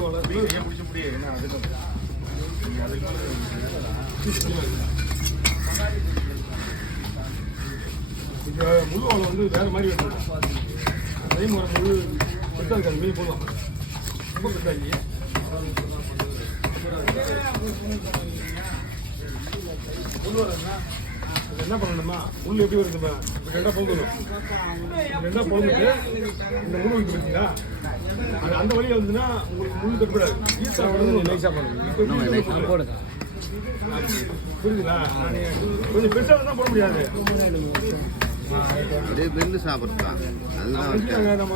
முழு வலை பிடிச்ச முடியும் என்ன அதுக்கு முழு வலை வந்து வேற மாதிரி வேணும். அதே மாதிரி முழு பெருசாக இருக்காது மீன் போடலாம் ரொம்ப பெருசாகி முழு வலைன்னா அது என்ன பண்ணணுமா முள் எப்படி வருதுமா ரெண்டாக பொங்கணும் ரெண்டாக பொங்கிட்டு இந்த முள் வந்து பார்த்தீங்களா அது அந்த வழியில் வந்துன்னா உங்களுக்கு முள் தட்டுப்படாது ஈஸியாக பண்ணணும் நைஸாக பண்ணணும் போடுங்க புரியுதுங்களா கொஞ்சம் பெருசாக தான் போட முடியாது அப்படியே பெல்லு சாப்பிட்றதா அதுதான் நம்ம